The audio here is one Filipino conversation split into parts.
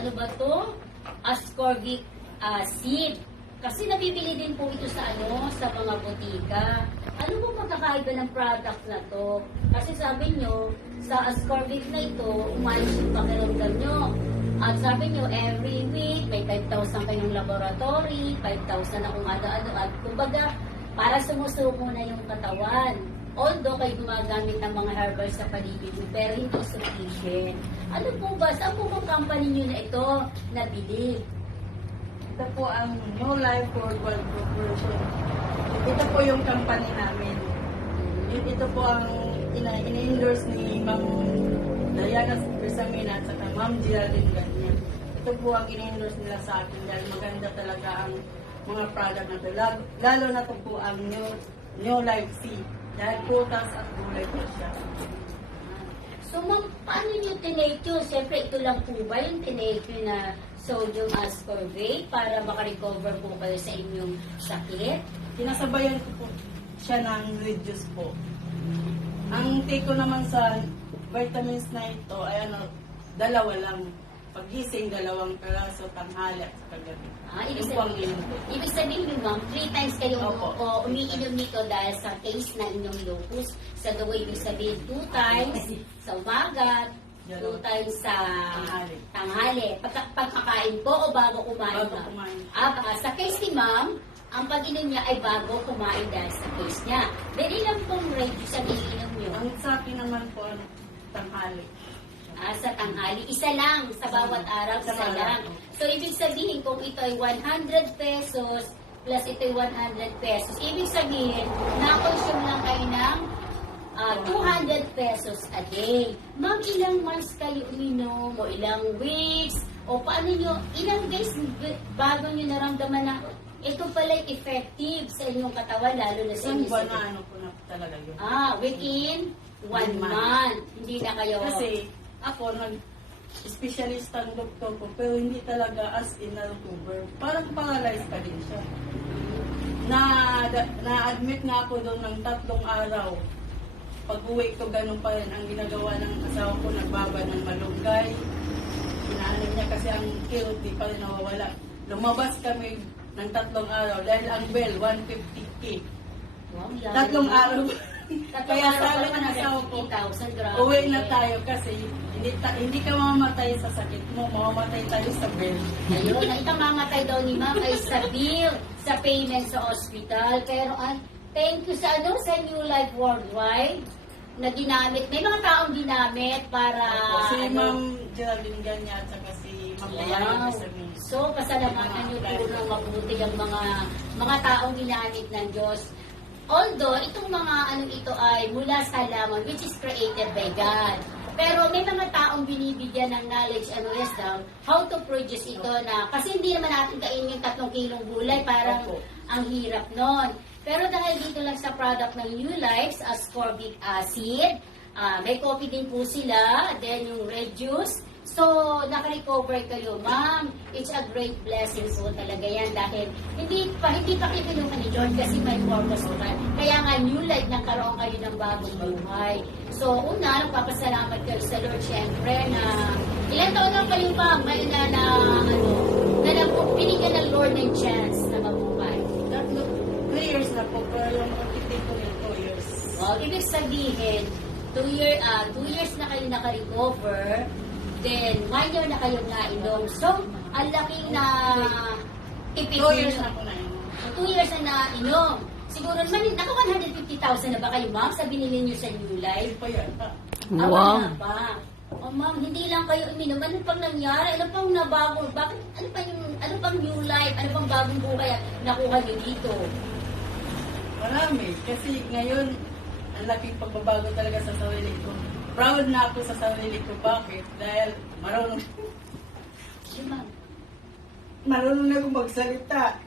ano ba to? Ascorbic acid. Kasi nabibili din po ito sa sa mga botika. Ano po pagkakaiba ng product na to? Kasi sabi nyo, sa ascorbic na ito, umalis yung pakiramdam nyo. At sabi nyo, every week, may 5,000 kayong laboratory, 5,000 na kung ano-ano. At kumbaga, para sumusuko na yung katawan. Although kayo gumagamit ng mga herbals sa paligid nyo, pero hindi sufficient. Ano po ba? Saan po bang company nyo na ito nabili? Ito po ang New Life for World Corporation. Ito po yung company namin. Ito po ang ina-endorse ni Ma'am Diana Bersamina at saka Ma'am Geraldine Ganyan. Ito po ang ina-endorse nila sa akin dahil maganda talaga ang mga product na ito. Lalo na ito po ang New Life C. Dahil putas at gulay po siya. So, ma'am, paano nyo tinake yun? Siyempre, ito lang po ba yung tinake nyo na sodium ascorbate para makarecover po kayo sa inyong sakit? Kinasabayan ko po siya ng reduce po. Ang take ko naman sa vitamins na ito ay dalawa lang. Pagising, 2 peraso, tanghali at kagabi. Ibig sabihin ma'am, 3 times kayo Opo. umiinom nito dahil sa case na inyong lupus. Sa the way, ibig sabihin 2 times sa umaga, 2 times sa tanghali. Pagkakain po o bago kumain? Bago kumain. Sa case ni ma'am, ang pag-inom niya ay bago kumain dahil sa case niya. Then ilang pong rate sa iniinom niyo? Ang sa akin naman po, tanghali. Sa tanghali, isa lang sa bawat araw, isa lang. So, ibig sabihin, kung ito ay 100 pesos, plus ito ay 100 pesos, ibig sabihin, na-consume lang kayo ng 200 pesos a day. Ma'am, ilang months kayo uminom, o ilang weeks, o paano nyo, ilang days bago nyo naramdaman na ito pala effective sa inyong katawan, lalo na sa Isang inyong buwan na ano po na talaga yun. within 1 month. Hindi na kayo... Kasi ako, nag-specialist ang doktor ko, pero hindi talaga as in na-recover. Parang paralyzed pa din siya. Na-admit nga ako doon ng 3 araw. Pag-uwi ko, ganun pa rin ang ginagawa ng asawa ko, nagbaba ng malunggay. Inaanin niya kasi ang kirot, di pa rin nawawala. Lumabas kami ng 3 araw dahil ang bell, 150K. Wow, 3 araw. Kaya sabi ng asawa ko, 50,000, grabe. uwi na tayo kasi hindi ka mamamatay sa sakit mo, mamamatay tayo sa bell. Ayun, ang ikamamatay daw ni ma'am ay sa bill, sa payment sa hospital. Pero thank you sa sa New Life Worldwide na ginamit. May mga taong ginamit para... Si Ma'am Geraldine Ganyan at saka si Ma'am Diana Bersamina. So, pasalamatan nyo po ng mabuti ang mga taong ginamit ng Diyos. Although, itong mga ito ay mula sa halaman, which is created by God. Pero may mga taong binibigyan ng knowledge and wisdom how to produce ito na, kasi hindi naman natin kainin yung 3 kilong gulay, parang ang hirap nun. Pero dahil dito lang sa product ng New Life, ascorbic acid, may coffee din po sila, then yung red juice. So, naka-recover kayo, ma'am. It's a great blessing po talaga yan dahil hindi pa kikinuha ni John kasi may purpose po kayo. Kaya nga, New Life, nagkaroon kayo ng bagong buhay. So, una, nagpapasalamat kayo sa Lord, syempre, na ilan taon lang kayo, ma'am, ngayon na binigyan ng Lord ng chance na mabuhay. 3 years na po, pero yung titik ko yung 2 years. Well, ibig sabihin, 2 years na kayo naka-recover, then 1 year na kayo nainom. So, ang laking na tipid 2 years na po na yun. 2 years na nainom. Siguro naman, naka 150,000 na ba kayo, ma'am, sa binili niyo sa New Life? Pa yan. Wow. Pa. Oh, ma'am, hindi lang kayo uminom. Ano pang nangyari? Ano pang nabago? Bakit? Ano pang New Life? Ano pang bagong buhay at nakuha niyo dito? Marami. Kasi ngayon, ang laking pagbabago talaga sa sarili ko. Proud na ako sa sarili ko. Bakit? Dahil marunong na akong magsalita.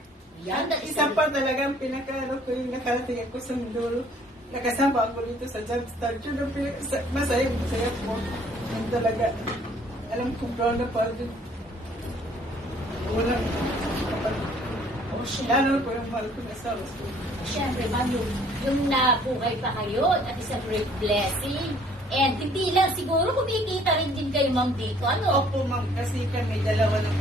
Yan, At isa pa talagang pinakaano ko yung nakarating ako sa Mindoro. Nakasama ako dito sa Jumpstart. Yun ang masaya ko. Yung talaga, alam kong proud na proud yun. Walang lalo ko yung mahal ko na sa Siyempre, ma'am, yung nabuhay pa kayo at is a great blessing. And hindi lang, siguro kumikita rin din kayo ma'am dito. Ano? Opo ma'am, kasi kami dalawa ng